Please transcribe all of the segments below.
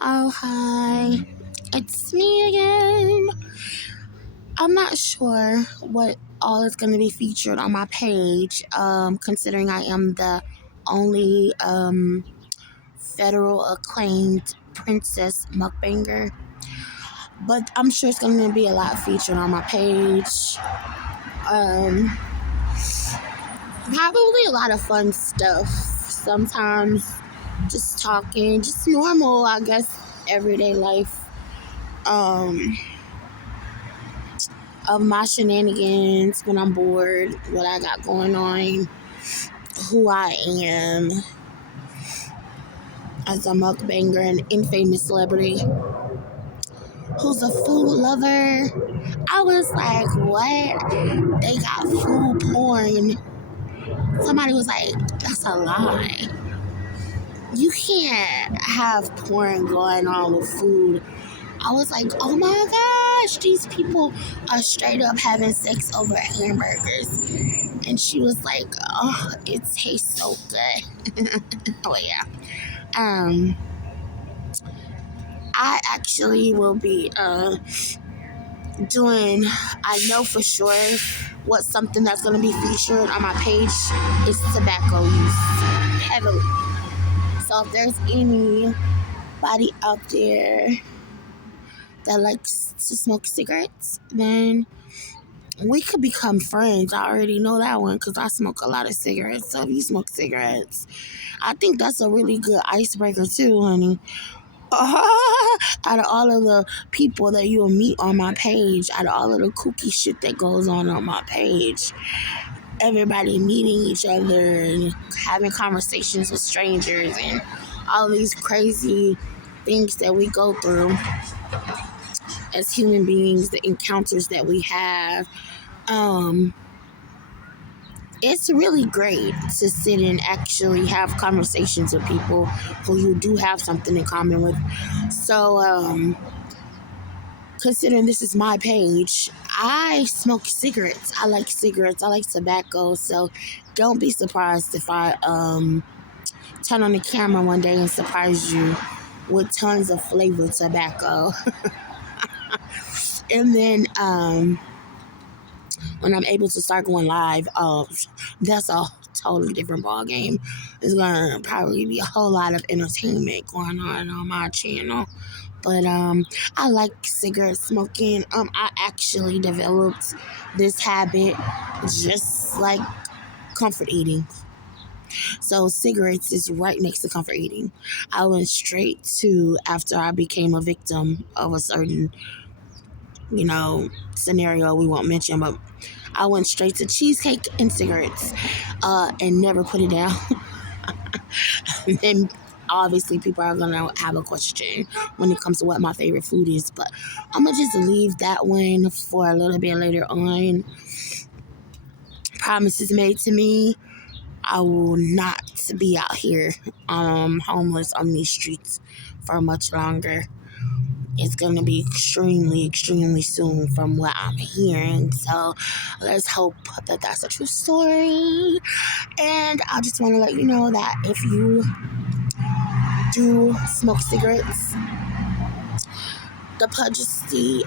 Oh, hi. It's me again. I'm not sure what all is going to be featured on my page, considering I am the only federal acclaimed Princess Mukbanger. But I'm sure it's going to be a lot featured on my page. Um, Probably a lot of fun stuff. Sometimes just talking, just normal, I guess, everyday life. Um, of my shenanigans when I'm bored, what I got going on, who I am as a mukbanger and infamous celebrity who's a food lover. I was like, what? They got food porn. Somebody was like, that's a lie. You can't have porn going on with food. I was like, oh my gosh, these people are straight up having sex over hamburgers. And she was like, oh, it tastes so good. Oh, yeah. Um, I actually will be doing, I know for sure what something that's going to be featured on my page is tobacco use heavily. So if there's anybody out there that likes to smoke cigarettes, then we could become friends. I already know that one because I smoke a lot of cigarettes. So if you smoke cigarettes, I think that's a really good icebreaker too, honey. Out of all of the people that you'll meet on my page, out of all of the kooky shit that goes on my page, everybody meeting each other and having conversations with strangers and all these crazy things that we go through as human beings, the encounters that we have. It's really great to sit and actually have conversations with people who you do have something in common with. So, considering this is my page, I smoke cigarettes. I like cigarettes. I like tobacco. So, don't be surprised if I turn on the camera one day and surprise you with tons of flavored tobacco. And then, when I'm able to start going live, that's a totally different ball game. There's gonna probably be a whole lot of entertainment going on my channel. But I like cigarette smoking. I actually developed this habit just like comfort eating. So cigarettes is right next to comfort eating. I went straight to after I became a victim of a certain, scenario we won't mention, but I went straight to cheesecake and cigarettes, and never put it down. And obviously, people are gonna have a question when it comes to what my favorite food is, but I'm gonna just leave that one for a little bit later on. Promises made to me. I will not be out here, homeless on these streets for much longer. It's going to be extremely, extremely soon from what I'm hearing. So let's hope that that's a true story. And I just want to let you know that if you do smoke cigarettes, the Pudgysti,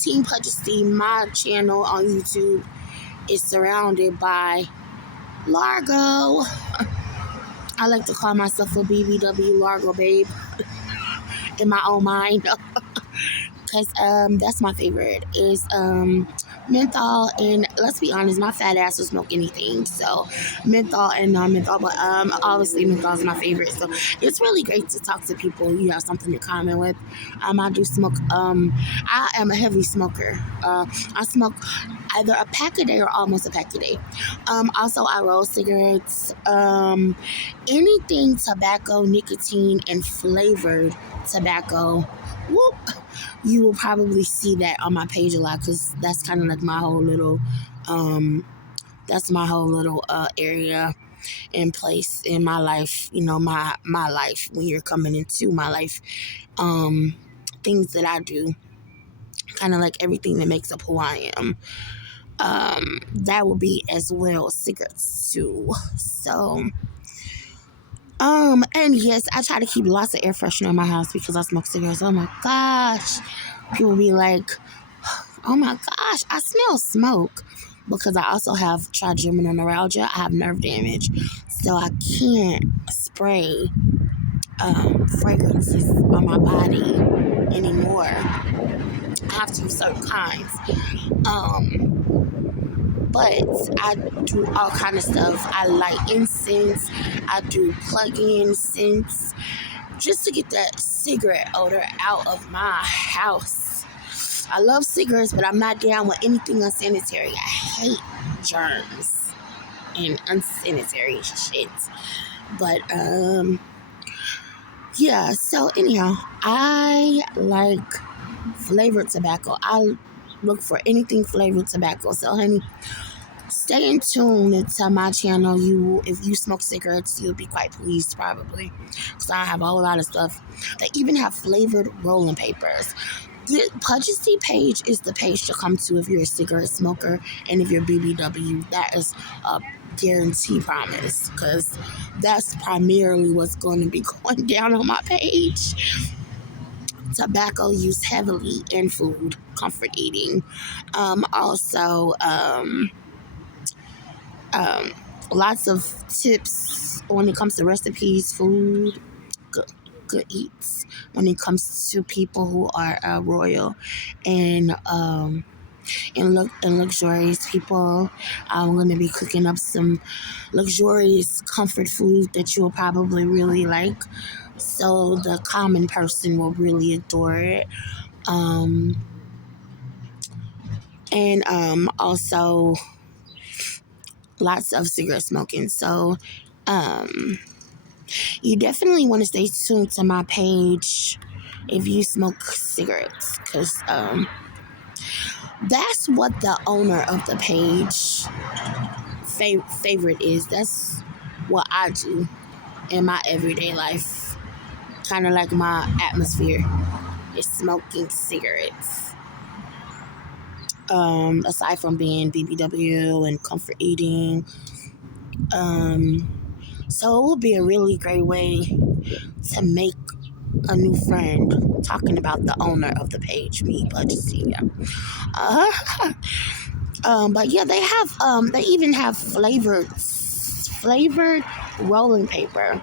Team Pudgysti, my channel on YouTube, is surrounded by Largo. I like to call myself a BBW Largo babe in my own mind. Because that's my favorite is menthol, and let's be honest, my fat ass will smoke anything, so menthol and non-menthol, but obviously menthol is my favorite. So it's really great to talk to people you have something in common with. I do smoke. I am a heavy smoker. I smoke either a pack a day or almost a pack a day. Also, I roll cigarettes. Anything tobacco, nicotine, and flavored tobacco. Whoop. You will probably see that on my page a lot because that's kind of like my whole little area and place in my life, my life when you're coming into my life. Things that I do, kind of like everything that makes up who I am. That will be as well cigarettes too. So And yes, I try to keep lots of air freshener in my house because I smoke cigarettes. Oh my gosh. People be like, oh my gosh, I smell smoke. Because I also have trigeminal neuralgia. I have nerve damage. So I can't spray fragrances on my body anymore. I have to use certain kinds. But I do all kind of stuff. I light incense. I do plug-in scents just to get that cigarette odor out of my house. I love cigarettes, but I'm not down with anything unsanitary. I hate germs and unsanitary shit. But yeah. So anyhow, I like flavored tobacco. I look for anything flavored tobacco. So honey, stay in tune to my channel. If you smoke cigarettes, you'll be quite pleased probably. Because I have a whole lot of stuff. They even have flavored rolling papers. The Pudgysti page is the page to come to if you're a cigarette smoker and if you're BBW. That is a guarantee promise because that's primarily what's going to be going down on my page. Tobacco used heavily in food, comfort eating. Also, lots of tips when it comes to recipes, food, good eats. When it comes to people who are royal and luxurious people, I'm going to be cooking up some luxurious comfort food that you'll probably really like. So the common person will really adore it. And also lots of cigarette smoking. So you definitely want to stay tuned to my page if you smoke cigarettes, because that's what the owner of the page favorite is. That's what I do in my everyday life. Kind of like my atmosphere is smoking cigarettes. Aside from being BBW and comfort eating. So it will be a really great way to make a new friend, talking about the owner of the page, me, Pudgysti. But yeah, they even have flavored rolling paper.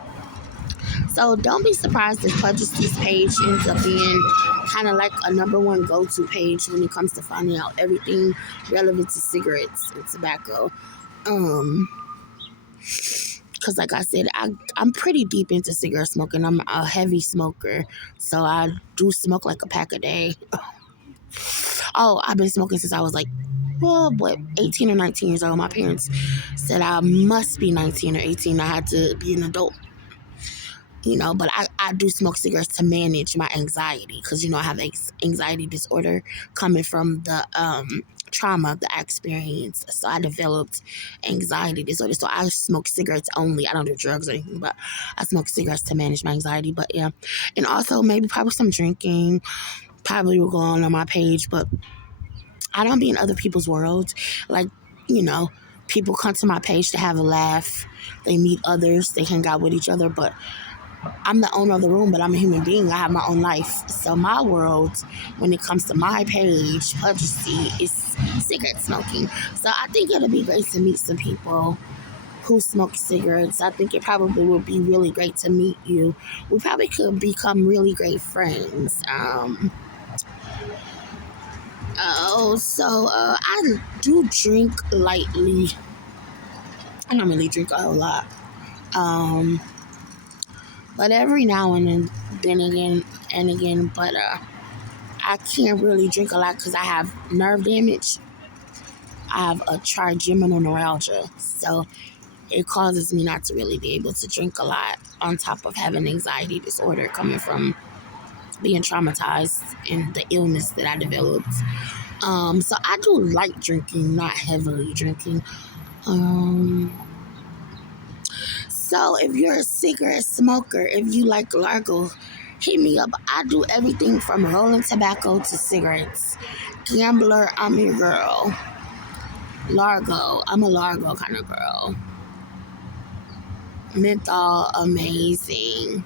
So don't be surprised if Pudgysti's page ends up being kind of like a number one go-to page when it comes to finding out everything relevant to cigarettes and tobacco. Because like I said, I'm pretty deep into cigarette smoking. I'm a heavy smoker, so I do smoke like a pack a day. Oh, I've been smoking since I was like, 18 or 19 years old. My parents said I must be 19 or 18. I had to be an adult. But I do smoke cigarettes to manage my anxiety because, I have anxiety disorder coming from the trauma that I experienced. So I developed anxiety disorder. So I smoke cigarettes only. I don't do drugs or anything, but I smoke cigarettes to manage my anxiety. But yeah, and also probably some drinking probably will go on my page, but I don't be in other people's worlds. Like, people come to my page to have a laugh. They meet others. They hang out with each other, but I'm the owner of the room, but I'm a human being. I have my own life. So my world, when it comes to my page, Pudgysti, is cigarette smoking. So I think it'll be great to meet some people who smoke cigarettes. I think it probably would be really great to meet you. We probably could become really great friends. I do drink lightly. I don't really drink a whole lot. But every now and then again, but I can't really drink a lot because I have nerve damage. I have a trigeminal neuralgia, so it causes me not to really be able to drink a lot, on top of having anxiety disorder coming from being traumatized and the illness that I developed. So I do light drinking, not heavily drinking. So if you're a cigarette smoker, if you like Largo, hit me up. I do everything from rolling tobacco to cigarettes. Gambler, I'm your girl. Largo, I'm a Largo kind of girl. menthol amazing.